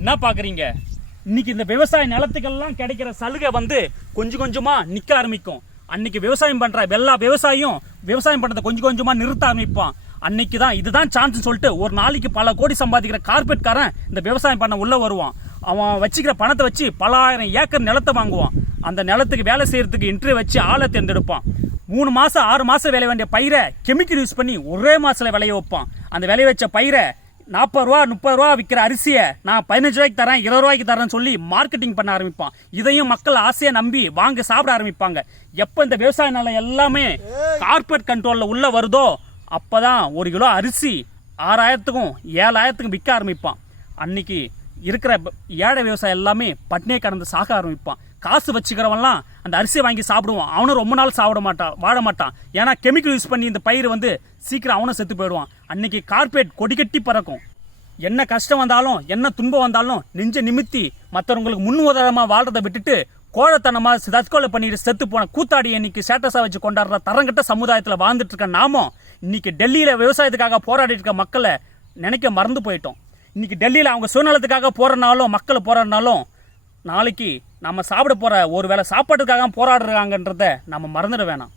என்ன பார்க்குறீங்க? இன்னைக்கு இந்த விவசாய நிலத்துக்கெல்லாம் கிடைக்கிற சலுகை வந்து கொஞ்சம் கொஞ்சமாக நிற்க ஆரம்பிக்கும். அன்னைக்கு விவசாயம் பண்ணுற எல்லா விவசாயம் பண்ணுறதை கொஞ்சம் கொஞ்சமாக நிறுத்த ஆரம்பிப்பான். அன்னைக்கு தான் இதுதான் சான்ஸ்னு சொல்லிட்டு ஒரு நாளைக்கு பல கோடி சம்பாதிக்கிற கார்பரேட்காரன் இந்த விவசாயம் பண்ண உள்ளே வருவான். அவன் வச்சுக்கிற பணத்தை வச்சு பல ஆயிரம் ஏக்கர் நிலத்தை வாங்குவான். அந்த நிலத்துக்கு வேலை செய்யறதுக்கு இன்டர்வியூ வச்சு ஆளை தேர்ந்தெடுப்பான். 3 மாதம் 6 மாதம் விளைய வேண்டிய பயிரை கெமிக்கல் யூஸ் பண்ணி ஒரே மாதத்தில் விளைய வைப்பான். அந்த விளைய வச்ச பயிரை 40 ரூபா 30 ரூபா விற்கிற அரிசியை நான் 15 ரூபாய்க்கு தரேன் 20 ரூபாய்க்கு தரேன்னு சொல்லி மார்க்கெட்டிங் பண்ண ஆரம்பிப்பான். இதையும் மக்கள் ஆசையை நம்பி வாங்க சாப்பிட ஆரம்பிப்பாங்க. எப்போ இந்த விவசாய நிலம் எல்லாமே கார்பரேட் கண்ட்ரோலில் உள்ள வருதோ அப்போதான் 1 கிலோ அரிசி 6000த்துக்கும் 7000த்துக்கும் விற்க ஆரம்பிப்பான். அன்னைக்கு இருக்கிற ஏழை விவசாயம் எல்லாமே பட்னியை கடந்து சாக ஆரம்பிப்பான். காசு வச்சுக்கிறவன்லாம் அந்த அரிசியை வாங்கி சாப்பிடுவான். அவனும் ரொம்ப நாள் வாழ மாட்டான். ஏன்னா கெமிக்கல் யூஸ் பண்ணி இந்த பயிர் வந்து சீக்கிரம் அவனும் செத்து போயிடுவான். அன்னைக்கு கார்பரேட் கொடி கட்டி பறக்கும். என்ன கஷ்டம் வந்தாலும் என்ன துன்பம் வந்தாலும் நெஞ்ச நிமித்தி மற்றவங்களுக்கு முன் உதாரணமாக வாழ்றதை விட்டுட்டு கோழத்தனமாக தற்கொலை பண்ணிட்டு செத்து போன கூத்தாடி இன்னைக்கு ஸ்டேட்டஸாக வச்சு கொண்டாடுற தரங்கட்ட சமுதாயத்தில் வாழ்ந்துட்டு இருக்க நாமும் இன்னைக்கு டெல்லியில் விவசாயத்துக்காக போராடிட்டு இருக்க மக்களை நினைக்க மறந்து போயிட்டோம். இன்னைக்கு டெல்லியில் அவங்க சுயநலத்துக்காக போறனாலும் மக்களை போராடினாலும் நாளைக்கு நம்ம சாப்பிட போகிற ஒரு வேளை சாப்பாட்டுக்காக போராடுறாங்கன்றத நம்ம மறந்துட வேணாம்.